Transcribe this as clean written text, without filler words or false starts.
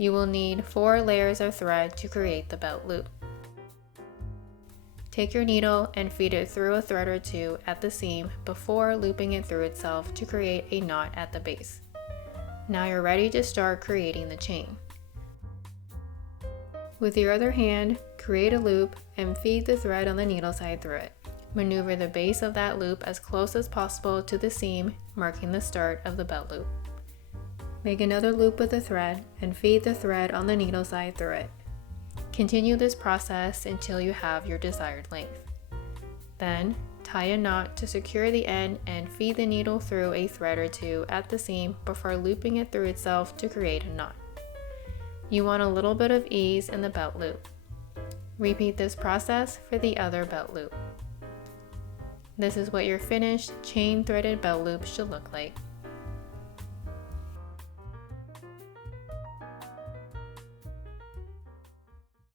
You will need 4 layers of thread to create the belt loop. Take your needle and feed it through a thread or 2 at the seam before looping it through itself to create a knot at the base. Now you're ready to start creating the chain. With your other hand, create a loop and feed the thread on the needle side through it. Maneuver the base of that loop as close as possible to the seam, marking the start of the belt loop. Make another loop with the thread and feed the thread on the needle side through it. Continue this process until you have your desired length. Then, tie a knot to secure the end and feed the needle through a thread or 2 at the seam before looping it through itself to create a knot. You want a little bit of ease in the belt loop. Repeat this process for the other belt loop. This is what your finished chain threaded belt loop should look like.